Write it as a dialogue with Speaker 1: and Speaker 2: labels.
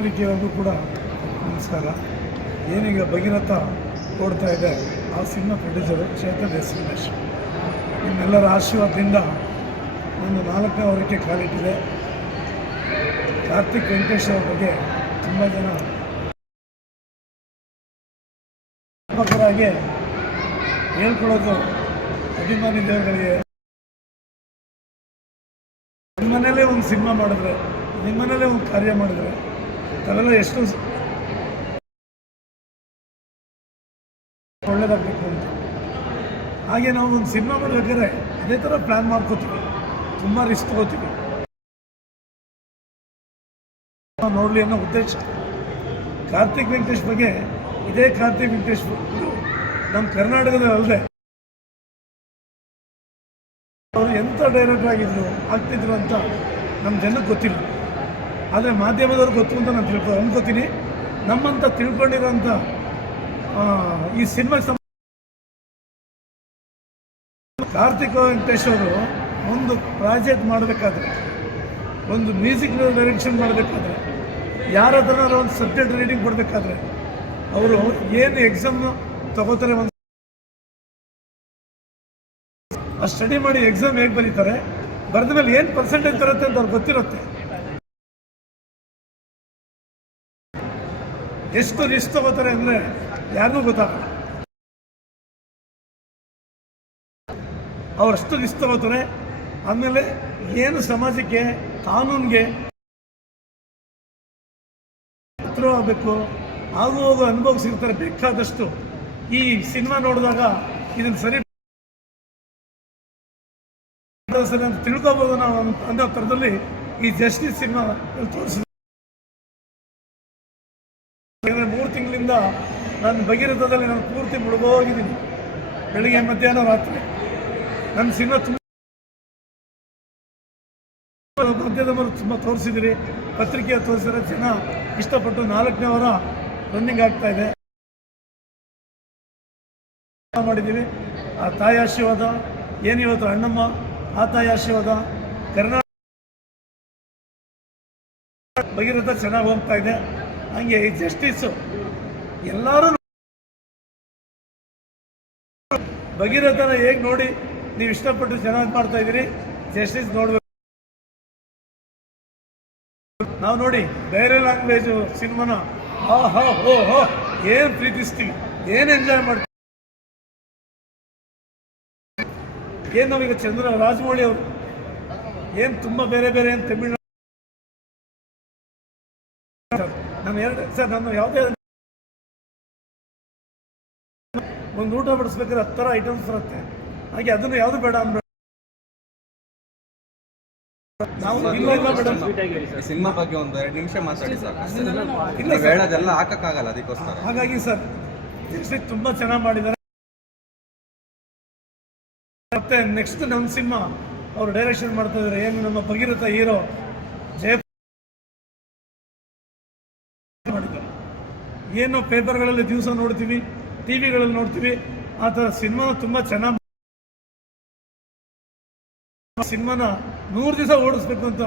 Speaker 1: ಪತ್ರಿಕೆಯವ್ರಿಗೂ ಕೂಡ ನಮಸ್ಕಾರ. ಏನೀಗ ಭಗೀರಥ ಓಡ್ತಾ ಇದೆ. ಆ ಸಿನಿಮಾ ಪ್ರೊಡ್ಯೂಸರ್ ಕ್ಷೇತ್ರ ಸುರೇಶ್ ನಿಮ್ಮೆಲ್ಲರ ಆಶೀರ್ವಾದದಿಂದ ಒಂದು ನಾಲ್ಕನೇ ವಾರಕ್ಕೆ ಕಾಲಿಟ್ಟಿದೆ ಕಾರ್ತಿಕ್ ವೆಂಕಟೇಶ್ ಅವ್ರ ಬಗ್ಗೆ ತುಂಬ ಜನ ನಿರ್ಮಾಪಕರಾಗಿ ಹೇಳ್ಕೊಳ್ಳೋದು ಅಭಿಮಾನಿ ದೇವರುಗಳಿಗೆ. ನಿಮ್ಮನೇಲೇ ಒಂದು ಸಿನಿಮಾ ಮಾಡಿದ್ರೆ ನಿಮ್ಮನೇಲೇ ಒಂದು ಕಾರ್ಯ ಮಾಡಿದ್ರೆ ತಾವೆಲ್ಲ ಎಷ್ಟು ಒಳ್ಳೇದಾಗಬೇಕು ಅಂತ. ಹಾಗೆ ನಾವು ಒಂದು ಸಿನಿಮಾ ಮಾಡಬೇಕಾದ್ರೆ ಅದೇ ಥರ ಪ್ಲ್ಯಾನ್ ಮಾಡ್ಕೋತೀವಿ. ತುಂಬ ರಿಸ್ಕ್ ತಗೋತೀವಿ. ನೋಡಲಿ ಅನ್ನೋ ಉದ್ದೇಶ. ಕಾರ್ತಿಕ್ ವೆಂಕಟೇಶ್ ಬಗ್ಗೆ ಇದೇ ಕಾರ್ತಿಕ್ ವೆಂಕಟೇಶ್ ನಮ್ಮ ಕರ್ನಾಟಕದ ಅಲ್ಲದೆ ಅವರು ಎಂಥ ಡೈರೆಕ್ಟರ್ ಆಗಿದ್ರು, ಆಗ್ತಿದ್ರು ಅಂತ ನಮ್ಮ ಜನಕ್ಕೆ ಗೊತ್ತಿಲ್ಲ. ಆದರೆ ಮಾಧ್ಯಮದವ್ರಿಗೆ ಗೊತ್ತು ಅಂತ ನಾನು ತಿಳ್ಕೊ ಅಂದ್ಕೋತೀನಿ ನಮ್ಮಂತ ತಿಳ್ಕೊಂಡಿರೋಂಥ ಈ ಸಿನಿಮಾಗೆ ಸಂಬಂಧ ಕಾರ್ತಿಕ್ ವೆಂಕಟೇಶ್ ಅವರು ಒಂದು ಪ್ರಾಜೆಕ್ಟ್ ಮಾಡಬೇಕಾದ್ರೆ, ಒಂದು ಮ್ಯೂಸಿಕ್ ಡೈರೆಕ್ಷನ್ ಮಾಡಬೇಕಾದ್ರೆ ಯಾರಾದ್ರೂ ಒಂದು ಸಬ್ಜೆಕ್ಟ್ ರೀಡಿಂಗ್ ಕೊಡಬೇಕಾದ್ರೆ, ಅವರು ಏನು ಎಕ್ಸಾಮ್ ತಗೋತಾರೆ ಒಂದು ಸ್ಟಡಿ ಮಾಡಿ ಎಕ್ಸಾಮ್ ಹೇಗೆ ಬರೀತಾರೆ ಬರೆದ ಮೇಲೆ ಏನು ಪರ್ಸೆಂಟೇಜ್ ಬರುತ್ತೆ ಅಂತ ಅವ್ರಿಗೆ ಗೊತ್ತಿರುತ್ತೆ. ಎಷ್ಟು ರಿಸ್ಕ್ ತಗೋತಾರೆ ಅಂದರೆ ಯಾರಿಗೂ ಗೊತ್ತಾಗಲ್ಲ. ಅವರಷ್ಟು ರಿಸ್ಕ್ ತಗೋತಾರೆ, ಆಮೇಲೆ ಏನು ಸಮಾಜಕ್ಕೆ, ಕಾನೂನಿಗೆ ಹತ್ರ ಆಗಬೇಕು, ಆಗು ಹೋಗು ಅನುಭವಿಸಿರ್ತಾರೆ ಬೇಕಾದಷ್ಟು. ಈ ಸಿನಿಮಾ ನೋಡಿದಾಗ ಇದನ್ನು ಸರಿ ಸರಿ ಅಂತ ತಿಳ್ಕೊಬೋದು ನಾವು ಅಂದ ಥರದಲ್ಲಿ ಈ ಜಸ್ಟಿಸ್ ಸಿನಿಮಾ ತೋರಿಸಿದ್ರು. ತಿಂಗಳಿಂದ ನಾನು ಭಗೀರಥದಲ್ಲಿ ನಾನು ಪೂರ್ತಿ ಮುಳುಗೋಗಿದ್ದೀನಿ. ಬೆಳಿಗ್ಗೆ ಮಧ್ಯಾಹ್ನ ರಾತ್ರಿ. ನನ್ನ ಸಿನಿಮಾ ತುಂಬ ಮಾಧ್ಯಮದಲ್ಲಿ ತುಂಬ ತೋರಿಸಿದಿರಿ. ಪತ್ರಿಕೆ ತೋರಿಸಿದ್ರೆ ಜನ ಇಷ್ಟಪಟ್ಟು ನಾಲ್ಕನೇ ವಾರ ರನ್ನಿಂಗ್ ಆಗ್ತಾ ಇದೆ. ಮಾಡಿದ್ದೀವಿ. ಆ ತಾಯಿ ಆಶೀರ್ವಾದ ಏನಿವತ್ತು ಅಣ್ಣಮ್ಮ? ಆ ತಾಯಿ ಆಶೀರ್ವಾದ, ಕರ್ನಾಟಕ ಭಗೀರಥ ಚೆನ್ನಾಗಿ ಹೋಗ್ತಾ ಇದೆ. ಹಂಗೆ ಈ ಜಸ್ಟಿಸು ಎಲ್ಲರೂ ಭಗೀರಥನ ಹೇಗೆ ನೋಡಿ ನೀವು ಇಷ್ಟಪಟ್ಟು ಚೆನ್ನಾಗಿ ಮಾಡ್ತಾ ಇದ್ದೀರಿ? ಜಸ್ಟಿಸ್ ನೋಡ್ಬೇಕು. ನಾವು ನೋಡಿ ಬೇರೆ ಲ್ಯಾಂಗ್ವೇಜ್ ಸಿನಿಮಾನ. ಹಾ ಹಾ, ಹೋ ಹೋ ಏನು ಪ್ರೀತಿಸ್ತೀವಿ ಏನು ಎಂಜಾಯ್ ಮಾಡ್ತೀವಿ ಏನು ನಾವೀಗ ಚಂದ್ರ, ರಾಜಮೌಳಿ ಅವರು? ಏನು ತುಂಬ ಬೇರೆ ಬೇರೆ ಏನು ತಮಿಳ್ನಾಡು ನಾನು ಎರಡು, ಸರ್, ನಾನು ಯಾವುದೇ ಒಂದು ಊಟ ಬಡಿಸ್ಬೇಕಾದ್ರೆ ಹತ್ತರ ಐಟಮ್ಸ್ ಇರುತ್ತೆ. ಹಾಗೆ ಅದನ್ನು ಯಾವುದು ಬೇಡ ಅನ್ಬೇಡ ನಾವು ಇಲ್ಲ ಇಲ್ಲ ಮೇಡಮ್
Speaker 2: ಈ ಸಿನಿಮಾ ಬಗ್ಗೆ ಒಂದು ಎರಡು ನಿಮಿಷ ಮಾತಾಡಿ ಸರ್
Speaker 1: ಇಲ್ಲ
Speaker 2: ಹೇಳೋದೆಲ್ಲ ಹಾಕಕ್ಕಾಗಲ್ಲ ಅದಕ್ಕೋಸ್ಕರ.
Speaker 1: ಹಾಗಾಗಿ ಸರ್ ದೀಕ್ಷಿತ್ ತುಂಬಾ ಚೆನ್ನಾಗಿ ಮಾಡಿದ್ದಾರೆ. ಮತ್ತೆ ನೆಕ್ಸ್ಟ್ ನಮ್ಮ ಸಿನಿಮಾ ಅವರು ಡೈರೆಕ್ಷನ್ ಮಾಡ್ತಾ ಇದ್ದಾರೆ ಏನು ನಮ್ಮ ಭಗೀರಥ ಹೀರೋ ಜಯ ಮಾಡಿದ್ದಾರೆ ಏನು ಪೇಪರ್ಗಳಲ್ಲಿ ದಿವಸ ನೋಡ್ತೀವಿ. ಟಿ ವಿಗಳಲ್ಲಿ ನೋಡ್ತೀವಿ. ಆ ಥರ ಸಿನಿಮಾ ತುಂಬ ಚೆನ್ನಾಗಿ ಸಿನಿಮಾನ ನೂರು ದಿವಸ ಓಡಿಸ್ಬೇಕು ಅಂತ